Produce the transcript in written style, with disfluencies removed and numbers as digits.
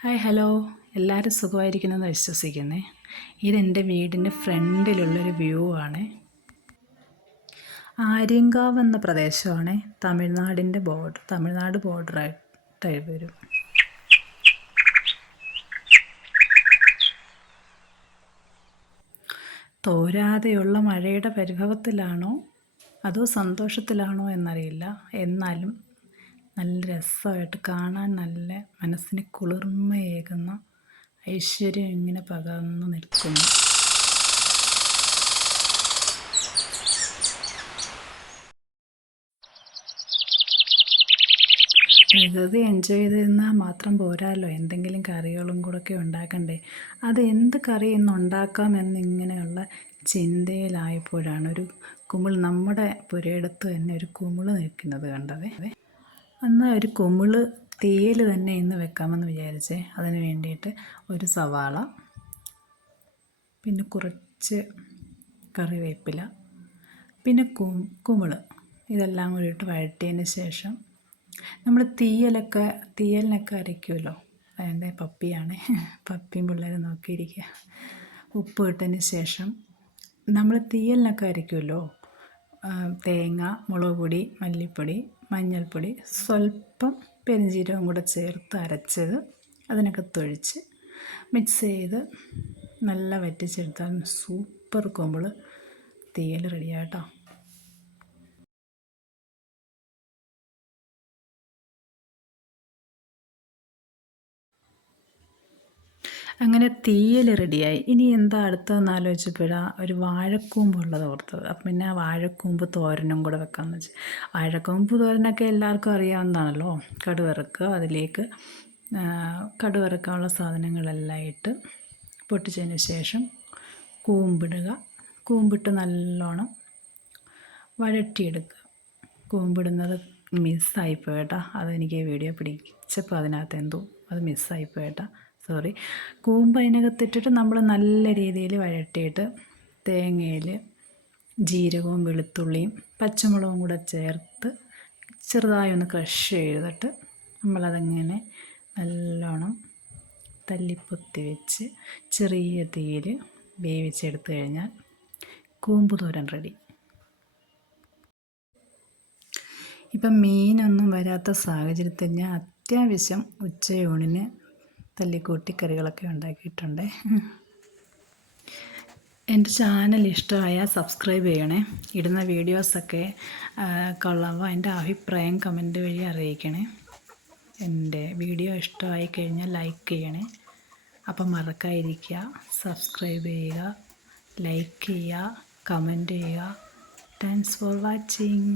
Hi hello, എല്ലാവരും സുഖമായിരിക്കുന്നെന്ന് വിശ്വസിക്കുന്നേ. ഇതെൻ്റെ വീടിൻ്റെ ഫ്രണ്ടിലുള്ളൊരു വ്യൂ ആണ്. ആര്യങ്കാവ് എന്ന പ്രദേശമാണ് തമിഴ്നാട് ബോർഡറായിട്ട് വരും. തോരാതെയുള്ള മഴയുടെ പരിഭവത്തിലാണോ അതോ സന്തോഷത്തിലാണോ എന്നറിയില്ല. എന്നാലും നല്ല രസമായിട്ട് കാണാൻ, നല്ല മനസ്സിന് കുളിർമയേകുന്ന ഐശ്വര്യം ഇങ്ങനെ പകർന്നു നിൽക്കുന്നു. പ്രകൃതി എൻജോയ് ചെയ്തിരുന്നാൽ മാത്രം പോരാല്ലോ, എന്തെങ്കിലും കറികളും കൂടെയൊക്കെ ഉണ്ടാക്കണ്ടേ. അത് എന്ത് കറി ഇന്ന് ഉണ്ടാക്കാമെന്നിങ്ങനെയുള്ള ചിന്തയിലായപ്പോഴാണ് ഒരു നമ്മുടെ പുരയിടത്ത് തന്നെ ഒരു കുമിള് നിൽക്കുന്നത് കണ്ടത്. എന്നാൽ ഒരു കുമിള് തീയൽ തന്നെ ഇന്ന് വെക്കാമെന്ന് വിചാരിച്ചേ. അതിന് വേണ്ടിയിട്ട് ഒരു സവാള, പിന്നെ കുറച്ച് കറിവേപ്പില, പിന്നെ കുമിള്, ഇതെല്ലാം കൂടി ഇട്ട് വഴറ്റിയതിന് ശേഷം നമ്മൾ തീയലിനൊക്കെ അരയ്ക്കുമല്ലോ. അതിൻ്റെ പപ്പിയാണ്, പപ്പിയും പിള്ളേരും നോക്കിയിരിക്കുക. ഉപ്പ് ഇട്ടതിന് ശേഷം നമ്മൾ തീയലിനൊക്കെ അരയ്ക്കുമല്ലോ, തേങ്ങ, മുളക് പൊടി, മല്ലിപ്പൊടി, മഞ്ഞൾപ്പൊടി, സ്വല്പം പെരുംജീരകം കൂടെ ചേർത്ത് അരച്ചത് അതിനകത്തൊഴിച്ച് മിക്സ് ചെയ്ത് നല്ല വറ്റിച്ചെടുത്താൽ സൂപ്പർ കുമിള് തീയൽ റെഡിയാട്ടോ. അങ്ങനെ തീയൽ റെഡിയായി. ഇനി എന്താ അടുത്തതെന്ന് ആലോചിച്ചപ്പോഴാണ് ഒരു വാഴക്കൂമ്പുള്ളത് ഓർത്തത്. അപ്പം പിന്നെ ആ വാഴക്കൂമ്പ് തോരനും കൂടെ വെക്കാമെന്ന് വെച്ച്. വാഴക്കൂമ്പ് തോരനൊക്കെ എല്ലാവർക്കും അറിയാവുന്നതാണല്ലോ. കടുവറുക്കുക, അതിലേക്ക് കടുവറുക്കാനുള്ള സാധനങ്ങളെല്ലാം ഇട്ട് പൊട്ടിച്ചതിന് ശേഷം കൂമ്പിടുക. കൂമ്പിട്ട് നല്ലോണം വഴറ്റിയെടുക്കുക. കൂമ്പിടുന്നത് മിസ്സായിപ്പോയിട്ടാ. അതെനിക്ക് വീഡിയോ പിടിച്ചപ്പോൾ അതിനകത്ത് എന്തോ അത് മിസ്സായിപ്പോയിട്ടാ, സോറി. കൂമ്പ് അതിനകത്തിട്ടിട്ട് നമ്മൾ നല്ല രീതിയിൽ വഴറ്റിയിട്ട് തേങ്ങയിൽ ജീരകവും വെളുത്തുള്ളിയും പച്ചമുളകും കൂടെ ചേർത്ത് ചെറുതായി ഒന്ന് ക്രഷ് ചെയ്തിട്ട് നമ്മളതങ്ങനെ നല്ലോണം തല്ലിപ്പൊത്തി വെച്ച് ചെറിയ തീയിൽ വേവിച്ചെടുത്ത് കഴിഞ്ഞാൽ കൂമ്പ് തോരൻ റെഡി. ഇപ്പം മീനൊന്നും വരാത്ത സാഹചര്യത്തിൽ ഞാൻ അത്യാവശ്യം ഉച്ചയൂണിന് തല്ലിക്കൂട്ടി കറികളൊക്കെ ഉണ്ടാക്കിയിട്ടുണ്ട്. എൻ്റെ ചാനൽ ഇഷ്ടമായാൽ സബ്സ്ക്രൈബ് ചെയ്യണേ. ഇടുന്ന വീഡിയോസൊക്കെ കൊള്ളാമോ അതിൻ്റെ അഭിപ്രായം കമൻറ്റ് വഴി അറിയിക്കണേ. എൻ്റെ വീഡിയോ ഇഷ്ടമായി കഴിഞ്ഞാൽ ലൈക്ക് ചെയ്യണേ. അപ്പം മറക്കാതിരിക്കുക, സബ്സ്ക്രൈബ് ചെയ്യുക, ലൈക്ക് ചെയ്യുക, കമൻറ്റ് ചെയ്യുക. Thanks for watching.